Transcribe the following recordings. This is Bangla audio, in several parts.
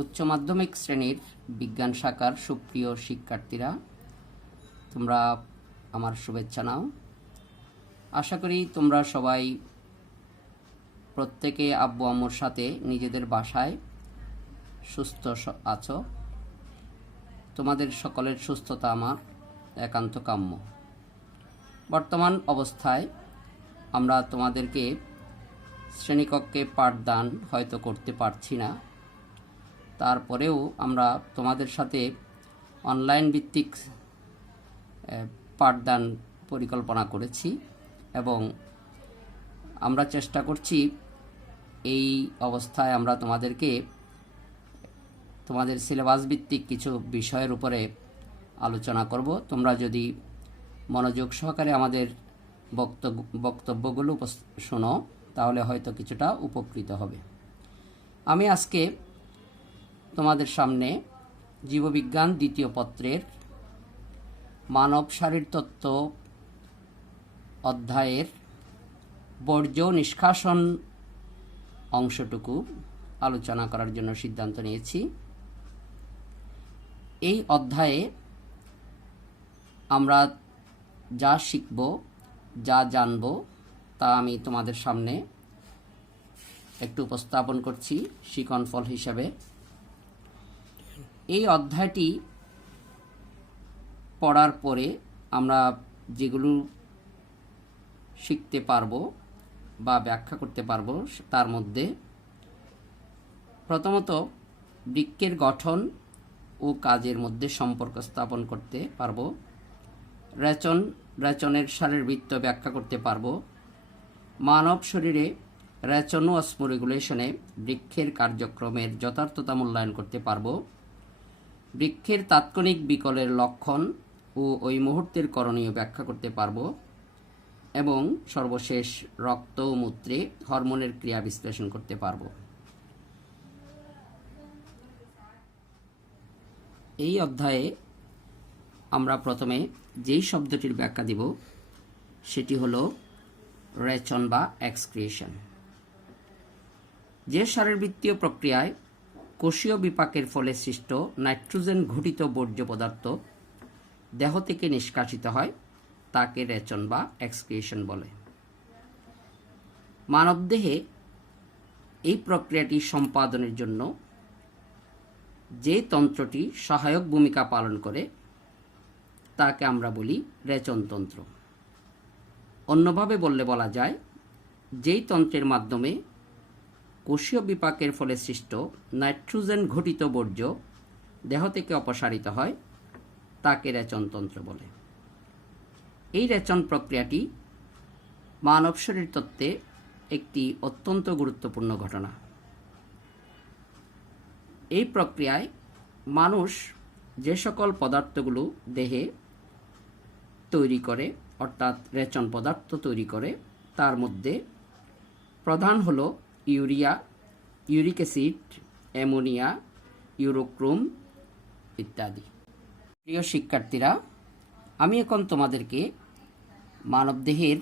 উচ্চ মাধ্যমিক শ্রেণীর বিজ্ঞান শাখার সুপ্রিয় শিক্ষার্থীরা, তোমরা আমার শুভেচ্ছা নাও। আশা করি তোমরা সবাই প্রত্যেকে আব্বু আম্মুর সাথে নিজেদের বাসায় সুস্থ আছো। তোমাদের সকলের সুস্থতা আমার একান্ত কাম্য। বর্তমান অবস্থায় আমরা তোমাদেরকে শ্রেণীকক্ষে পাঠদান হয়তো করতে পারছি না, তারপরেও আমরা তোমাদের সাথে অনলাইন ভিত্তিক পাঠদান পরিকল্পনা করেছি এবং আমরা চেষ্টা করছি এই অবস্থায় আমরা তোমাদের সিলেবাস ভিত্তিক কিছু বিষয়ের উপরে আলোচনা করব। তোমরা যদি মনোযোগ সহকারে আমাদের বক্তব্যগুলো শোনো তাহলে হয়তো কিছুটা উপকৃত হবে। আমি আজকে তোমাদের সামনে জীববিজ্ঞান দ্বিতীয় পত্রের মানব শারীরতত্ত্ব অধ্যায়ের বর্জ্য নিষ্কাশন অংশটুকু আলোচনা করার জন্য সিদ্ধান্ত নিয়েছি। এই অধ্যায়ে আমরা যা শিখব, যা জানব, তা আমি তোমাদের সামনে একটু উপস্থাপন করছি শিকনফল হিসাবে। এই অধ্যায়টি পড়ার পরে আমরা যেগুলো শিখতে পারবো বা ব্যাখ্যা করতে পারবো তার মধ্যে প্রথমত বৃক্কের গঠন ও কাজের মধ্যে সম্পর্ক স্থাপন করতে পারবো, রেচনের শারীরবৃত্ত ব্যাখ্যা করতে পারবো, মানব শরীরে রেচন ও অসমোরেগুলেশনে বৃক্ষের কার্যক্রমের যথার্থতা মূল্যায়ন করতে পারবো, বৃক্ষের তাৎক্ষণিক বিকলের লক্ষণ ও ওই মুহূর্তের করণীয় ব্যাখ্যা করতে পারবো এবং সর্বশেষ রক্ত ও মূত্রে হরমোনের ক্রিয়া বিশ্লেষণ করতে পারবো। এই অধ্যায়ে আমরা প্রথমে যেই শব্দটির ব্যাখ্যা দিব সেটি হলো রেচন বা এক্সক্রিয়েশন। যে শারীরবৃত্তীয় প্রক্রিয়ায় কোষীয় বিপাকের ফলে সৃষ্ট নাইট্রোজেন ঘটিত বর্জ্য পদার্থ দেহ থেকে নিষ্কাশিত হয় তাকে রেচন বা এক্সক্রিয়েশন বলে। মানবদেহে এই প্রক্রিয়াটি সম্পাদনের জন্য যে তন্ত্রটি সহায়ক ভূমিকা পালন করে তাকে আমরা বলি রেচনতন্ত্র। অন্যভাবে বললে বলা যায়, যেই তন্ত্রের মাধ্যমে কোষীয় বিপাকের ফলে সৃষ্ট নাইট্রোজেন ঘটিত বর্জ্য দেহ থেকে অপসারিত হয় তাকে রেচনতন্ত্র বলে। এই রেচন প্রক্রিয়াটি মানব শরীর তত্ত্বে একটি অত্যন্ত গুরুত্বপূর্ণ ঘটনা। এই প্রক্রিয়ায় মানুষ যে সকল পদার্থগুলো দেহে তৈরি করে, অর্থাৎ রেচন পদার্থ তৈরি করে, তার মধ্যে প্রধান হল ইউরিয়া, ইউরিক অ্যাসিড, অ্যামোনিয়া, ইউরোক্রোম ইত্যাদি। প্রিয় শিক্ষার্থীরা, আমি এখন তোমাদেরকে মানবদেহের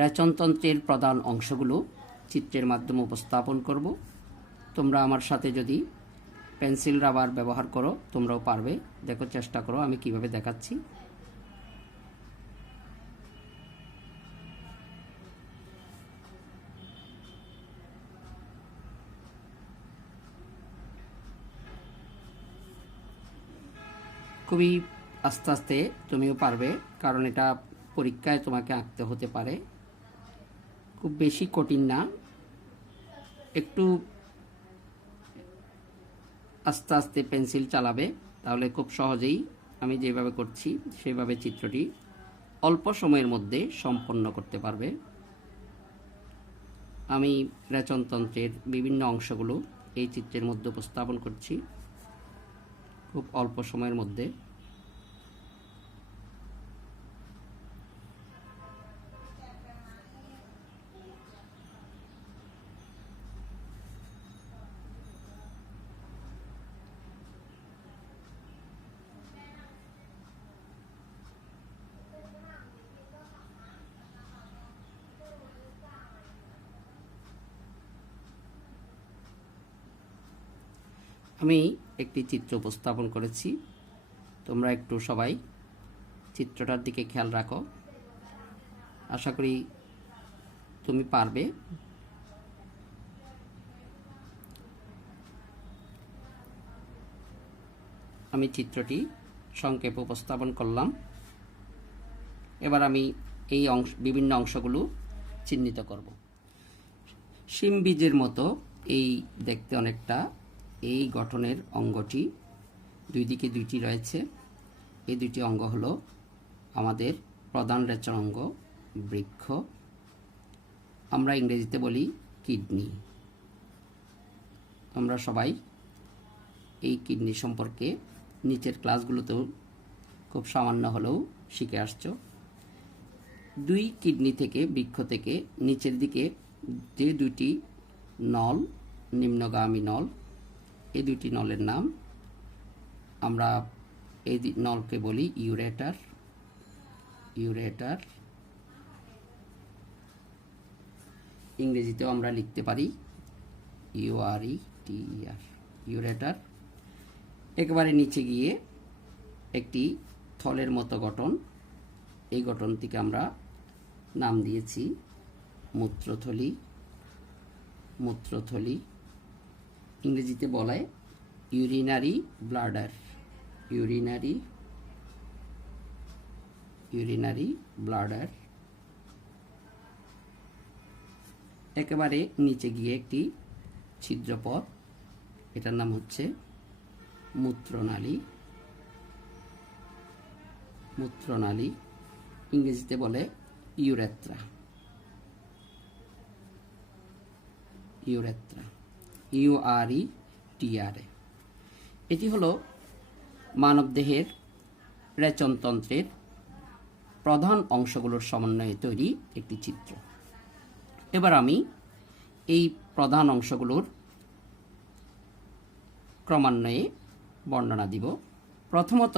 রেচনতন্ত্রের প্রধান অংশগুলো চিত্রের মাধ্যমে উপস্থাপন করব। তোমরা আমার সাথে যদি পেন্সিল রাবার ব্যবহার করো তোমরাও পারবে। দেখো, চেষ্টা করো আমি কিভাবে দেখাচ্ছি। খুবই আস্তে আস্তে তুমিও পারবে, কারণ এটা পরীক্ষায় তোমাকে আঁকতে হতে পারে। খুব বেশি কঠিন না, একটু আস্তে আস্তে পেন্সিল চালাবে, তাহলে খুব সহজেই আমি যেভাবে করছি সেভাবে চিত্রটি অল্প সময়ের মধ্যে সম্পন্ন করতে পারবে। আমি রেচনতন্ত্রের বিভিন্ন অংশগুলো এই চিত্রের মধ্যে উপস্থাপন করছি খুব অল্প সময়ের মধ্যে। আমি একটি চিত্র উপস্থাপন করেছি, তোমরা একটু সবাই চিত্রটার দিকে খেয়াল রাখো। আশা করি তুমি পারবে। আমি চিত্রটি সংক্ষেপে উপস্থাপন করলাম। এবার আমি এই বিভিন্ন অংশগুলো চিহ্নিত করব। শিম বীজের মতো এই দেখতে অনেকটা এই গঠনের অঙ্গটি, দুই দিকে দুইটি রয়েছে। এই দুইটি অঙ্গ হলো আমাদের প্রধান রেচন অঙ্গ বৃক্ষ, আমরা ইংরেজিতে বলি কিডনি। তোমরা সবাই এই কিডনি সম্পর্কে নিচের ক্লাসগুলোতেও খুব সামান্য হলেও শিখে আসছো। দুই কিডনি থেকে, বৃক্ষ থেকে নিচের দিকে যে দুইটি নল, নিম্নগামী নল, এই দুইটি নলের নাম আমরা এই নলকে বলি ইউরেটার। ইউরেটার ইংরেজিতেও আমরা লিখতে পারি URETER, ইউরেটার। একেবারে নিচে গিয়ে একটি থলের মতো গঠন, এই গঠনটিকে আমরা নাম দিয়েছি মূত্রথলি। মূত্রথলি ইংরেজিতে বলে ইউরিনারি ব্লাডার। Urinary bladder. একেবারে নিচে গিয়ে একটি ছিদ্রপথ, এটার নাম হচ্ছে মূত্রনালী। মূত্রনালী ইংরেজিতে বলে ইউরেথ্রা। Urethra, URETER। এটি হলো মানবদেহের রেচনতন্ত্রের প্রধান অংশগুলোর সমন্বয়ে তৈরি একটি চিত্র। এবার আমি এই প্রধান অংশগুলোর ক্রমান্বয়ে বর্ণনা দিব। প্রথমত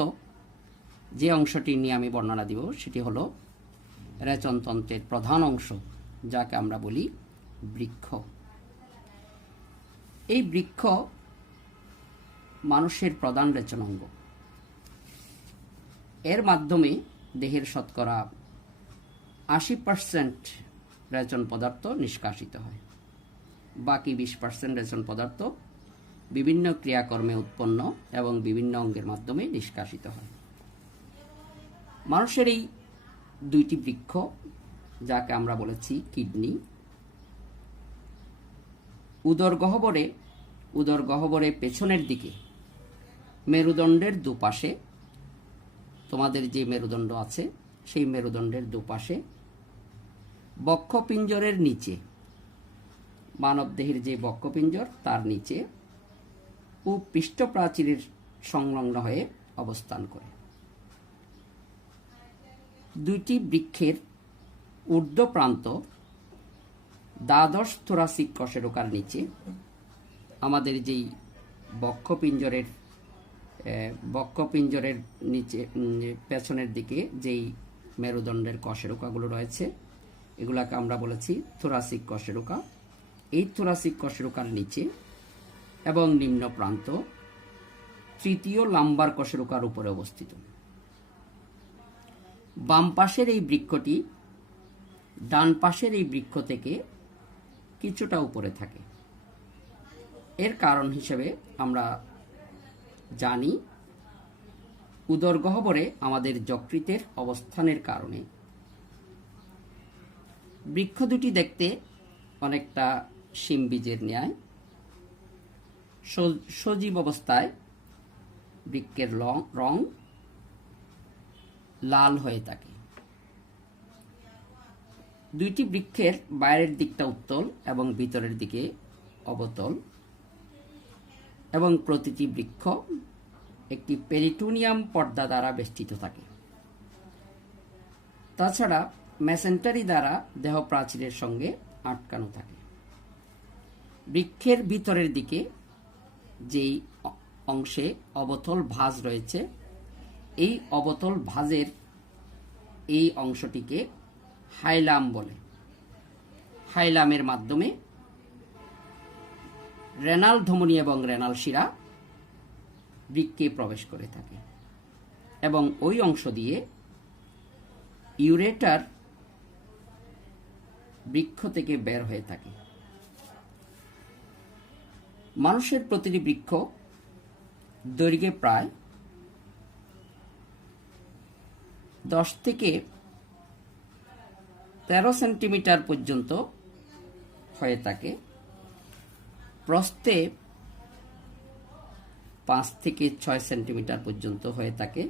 যে অংশটি নিয়ে আমি বর্ণনা দিব সেটি হলো রেচনতন্ত্রের প্রধান অংশ, যাকে আমরা বলি বৃক্ষ। এই বৃক্ষ মানুষের প্রধান রেচন অঙ্গ। এর মাধ্যমে দেহের শতকরা 80% রেচন পদার্থ নিষ্কাশিত হয়। বাকি 20% রেচন পদার্থ বিভিন্ন ক্রিয়াকর্মে উৎপন্ন এবং বিভিন্ন অঙ্গের মাধ্যমে নিষ্কাশিত হয়। মানুষের এই দুইটি বৃক্ষ, যাকে আমরা বলেছি কিডনি, উদরগহ্বরে পেছনের দিকে মেরুদণ্ডের দুপাশে, তোমাদের যে মেরুদণ্ড আছে সেই মেরুদণ্ডের দুপাশে, বক্ষপিঞ্জরের নিচে, মানবদেহের যে বক্ষপিঞ্জর তার নিচে ও পৃষ্ঠপ্রাচীরের সংলগ্ন হয়ে অবস্থান করে। দুইটি বৃক্ষের ঊর্ধ্ব প্রান্ত দ্বাদশ থোরাসিক কশেরুকার নিচে, আমাদের যেই বক্ষপিঞ্জরের নিচে পেছনের দিকে যেই মেরুদণ্ডের কশেরুকাগুলো রয়েছে, এগুলাকে আমরা বলেছি থোরাসিক কশেরুকা। এই থোরাসিক কশেরুকার নিচে এবং নিম্ন প্রান্ত তৃতীয় লাম্বার কশেরুকার উপরে অবস্থিত। বাম পাশের এই বৃক্ষটি ডান পাশের এই বৃক্ষ থেকে কিছুটা উপরে থাকে। এর কারণ হিসেবে আমরা জানি উদরগহ্বরে আমাদের যকৃতের অবস্থানের কারণে। বৃক্ষ দুটি দেখতে অনেকটা শিম বীজের ন্যায়। সজীব অবস্থায় বৃক্ষের রং লাল হয়ে থাকে। দুইটি বৃক্ষের বাইরের দিকটা উত্তল এবং ভিতরের দিকে অবতল, এবং প্রতিটি বৃক্ষ একটি পেরিটোনিয়াম পর্দা দ্বারা বেষ্টিত থাকে। তাছাড়া মেসেন্টারি দ্বারা দেহ প্রাচীরের সঙ্গে আটকানো থাকে। বৃক্ষের ভিতরের দিকে যেই অংশে অবতল ভাঁজ রয়েছে, এই অবতল ভাঁজের এই অংশটিকে হাইলাম বলে। হাইলামের মাধ্যমে রেনাল ধমনী এবং রেনাল শিরা বৃক্কে প্রবেশ করে থাকে এবং ওই অংশ দিয়ে ইউরেটার বৃক্ষ থেকে বের হয়ে থাকে। মানুষের প্রতিটি বৃক্ষ দৈর্ঘ্যে প্রায় 10 থেকে 13 সেন্টিমিটার পর্যন্ত হয়ে থাকে, প্রস্থে 5 থেকে 6 সেন্টিমিটার পর্যন্ত হয়ে থাকে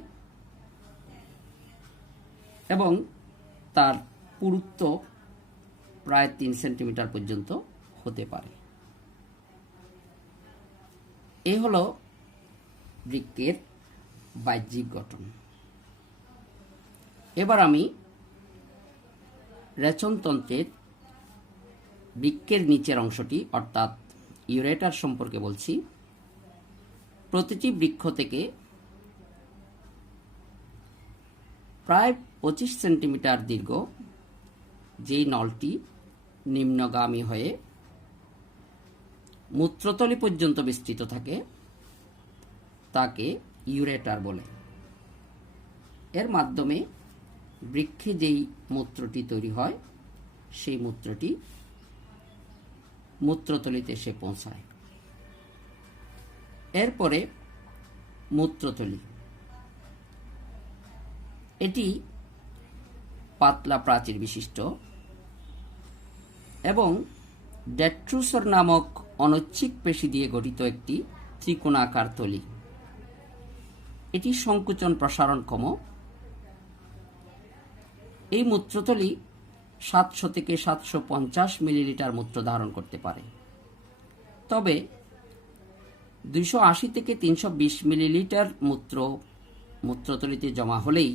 এবং তার পুরুত্ব প্রায় 3 সেন্টিমিটার পর্যন্ত হতে পারে। এই হলো বৃক্কের বাহ্যিক গঠন। এবার আমি রেচনতন্ত্রের বৃক্কের নিচের অংশটি অর্থাৎ ইউরেটার সম্পর্কে বলছি। প্রতিটি বৃক্ষ থেকে প্রায় 25 সেন্টিমিটার দীর্ঘ যেই নলটি নিম্নগামী হয়ে মূত্রতলি পর্যন্ত বিস্তৃত থাকে তাকে ইউরেটার বলে। এর মাধ্যমে বৃক্ষে যেই মূত্রটি তৈরি হয় সেই মূত্রটি মূত্রতলিতে এসে পৌঁছায়। এরপরে মূত্রতলি, এটি পাতলা প্রাচীর বিশিষ্ট এবং ডেট্রুসর নামক অনৈচ্ছিক পেশি দিয়ে গঠিত একটি ত্রিকোণাকার তলি। এটি সংকুচন প্রসারণক্ষম। এই মূত্রতলি 700 থেকে 750 মিলিলিটার মূত্র ধারণ করতে পারে, তবে 280 থেকে 320 মিলিলিটার মূত্রতলিতে জমা হলেই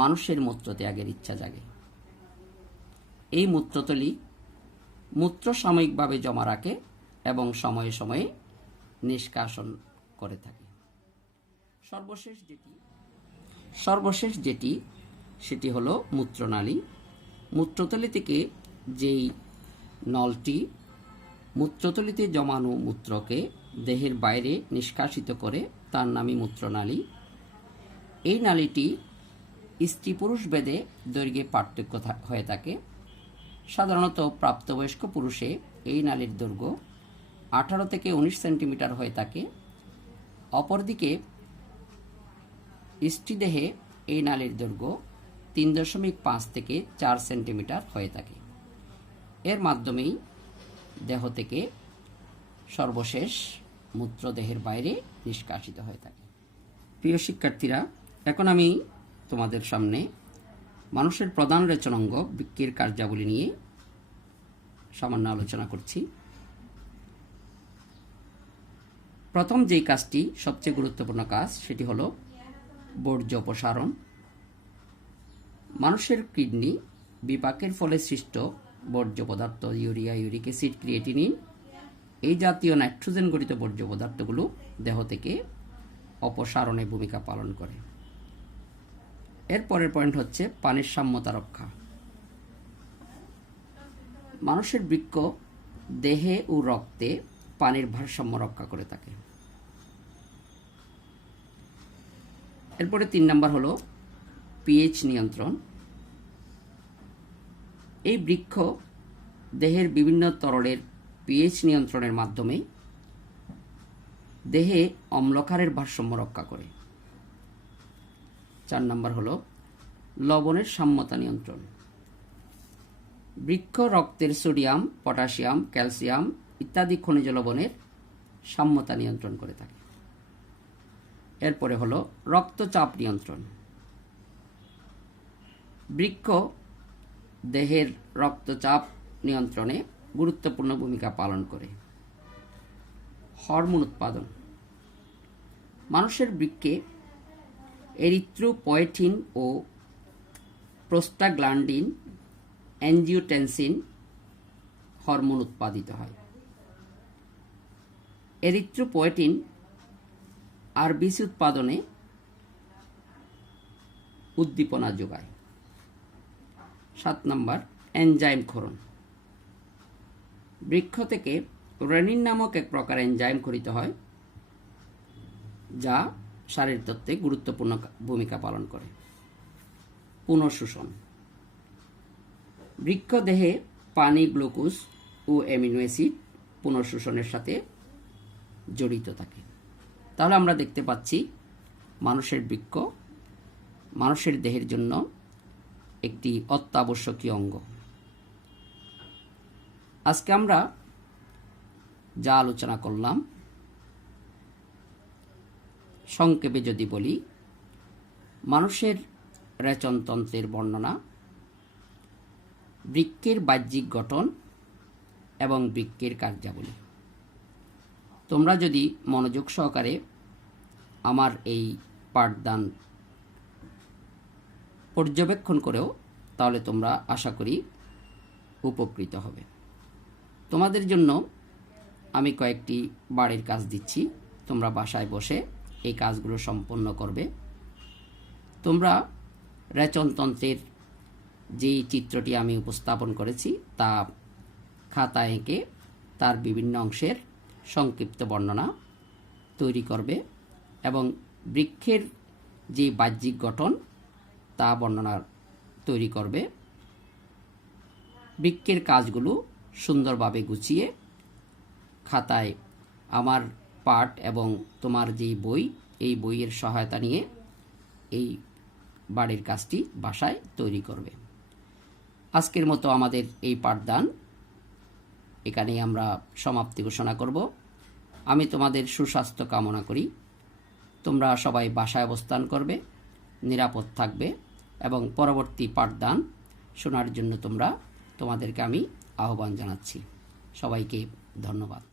মানুষের মূত্র ত্যাগের ইচ্ছা জাগে। এই মূত্রতলি মূত্র সাময়িকভাবে জমা রাখে এবং সময়ে সময়ে নিষ্কাশন করে থাকে। সর্বশেষ যেটি সেটি হলো মূত্রনালী। মূত্রতলি থেকে যেই নলটি মূত্রতলিতে জমানো মূত্রকে দেহের বাইরে নিষ্কাশিত করে তার নামই মূত্রনালী। এই নালীটি স্ত্রী পুরুষ ভেদে দৈর্ঘ্যে পার্থক্য হয়ে থাকে। সাধারণত প্রাপ্তবয়স্ক পুরুষে এই নালীর দৈর্ঘ্য 18 থেকে 19 সেন্টিমিটার হয়ে থাকে। অপরদিকে স্ত্রী দেহে এই নালীর দৈর্ঘ্য 3.5 থেকে 4 সেন্টিমিটার হয়ে থাকে। এর মাধ্যমেই দেহ থেকে সর্বশেষ মূত্র দেহের বাইরে নিষ্কাশিত হয়ে থাকে। প্রিয় শিক্ষার্থীরা, এখন আমি তোমাদের সামনে মানুষের প্রধান রেচনাঙ্গ বৃক্কের কার্যাবলী নিয়ে সামান্য আলোচনা করছি। প্রথম যেই কাজটি সবচেয়ে গুরুত্বপূর্ণ কাজ সেটি হলো বর্জ্য অপসারণ। মানুষের কিডনি বিপাকের ফলে সৃষ্ট বর্জ্য পদার্থ ইউরিয়া, ইউরিক অ্যাসিড, ক্রিয়েটিনিন এই জাতীয় নাইট্রোজেন গঠিত বর্জ্য পদার্থগুলো দেহ থেকে অপসারণে ভূমিকা পালন করে। এর পরের পয়েন্ট হচ্ছে পানির সাম্যতা রক্ষা। মানুষের বৃক্ক দেহে ও রক্তে পানির ভারসাম্য রক্ষা করে থাকে। এরপরে 3 নম্বর হলো পিএইচ নিয়ন্ত্রণ। এই বৃক্ষ দেহের বিভিন্ন তরলের পিএইচ নিয়ন্ত্রণের মাধ্যমে দেহে অম্লক্ষারের ভারসাম্য রক্ষা করে। 4 নম্বর হলো লবণের সাম্যতা নিয়ন্ত্রণ। বৃক্ষ রক্তের সোডিয়াম, পটাশিয়াম, ক্যালসিয়াম ইত্যাদি খনিজ লবণের সাম্যতা নিয়ন্ত্রণ করে থাকে। এরপরে হলো রক্তচাপ নিয়ন্ত্রণ। বৃক্ষ দেহের রক্তচাপ নিয়ন্ত্রণে গুরুত্বপূর্ণ ভূমিকা পালন করে। হরমোন উৎপাদন। মানুষের বৃক্কে এরিথ্রোপয়েটিন ও প্রোস্টাগ্ল্যান্ডিন, অ্যাঞ্জিওটেনসিন হরমোন উৎপাদিত হয়। এরিথ্রোপয়েটিন আরবিসি উৎপাদনে উদ্দীপনা যোগায়। 7 নম্বর এনজাইম ক্ষরণ। বৃক্ষ থেকে রেনিন নামক এক প্রকার এনজাইম খরিত হয়। যা শারীরতত্ত্বে গুরুত্বপূর্ণ ভূমিকা পালন করে। পুনঃশোষণ। বৃক্ক দেহে পানি, গ্লুকোজ ও অ্যামিনো অ্যাসিড পুনঃশোষণের সাথে জড়িত থাকে। তাহলে আমরা দেখতে পাচ্ছি মানুষের বৃক্ক মানুষের দেহের জন্য একটি অত্যাবশ্যকীয় অঙ্গ। আজকে আমরা যা আলোচনা করলাম, সংক্ষেপে যদি বলি, মানুষের রেচনতন্ত্রের বর্ণনা, বৃক্কের বাহ্যিক গঠন এবং বৃক্কের কার্যাবলী। তোমরা যদি মনোযোগ সহকারে আমার এই পাঠদান পর্যবেক্ষণ করেও, তাহলে তোমরা আশা করি উপকৃত হবে। তোমাদের জন্য আমি কয়েকটি বাড়ির কাজ দিচ্ছি, তোমরা বাসায় বসে এই কাজগুলো সম্পন্ন করবে। তোমরা রেচনতন্ত্রের যেই চিত্রটি আমি উপস্থাপন করেছি তা খাতা এঁকে তার বিভিন্ন অংশের সংক্ষিপ্ত বর্ণনা তৈরি করবে এবং বৃক্ষের যে বাহ্যিক গঠন তা বর্ণনা তৈরি করবে। বৃক্ষের কাজগুলো সুন্দরভাবে গুছিয়ে খাতায় আমার পাঠ এবং তোমার যে বই, এই বইয়ের সহায়তা নিয়ে এই বাড়ির কাজটি বাসায় তৈরি করবে। আজকের মতো আমাদের এই পাঠদান এখানেই আমরা সমাপ্তি ঘোষণা করব। আমি তোমাদের সুস্বাস্থ্য কামনা করি। তোমরা সবাই বাসায় অবস্থান করবে, নিরাপদ থাকবে এবং পরবর্তী পাঠদান শোনার জন্য তোমাদেরকে আমি আহ্বান জানাচ্ছি। সবাইকে ধন্যবাদ।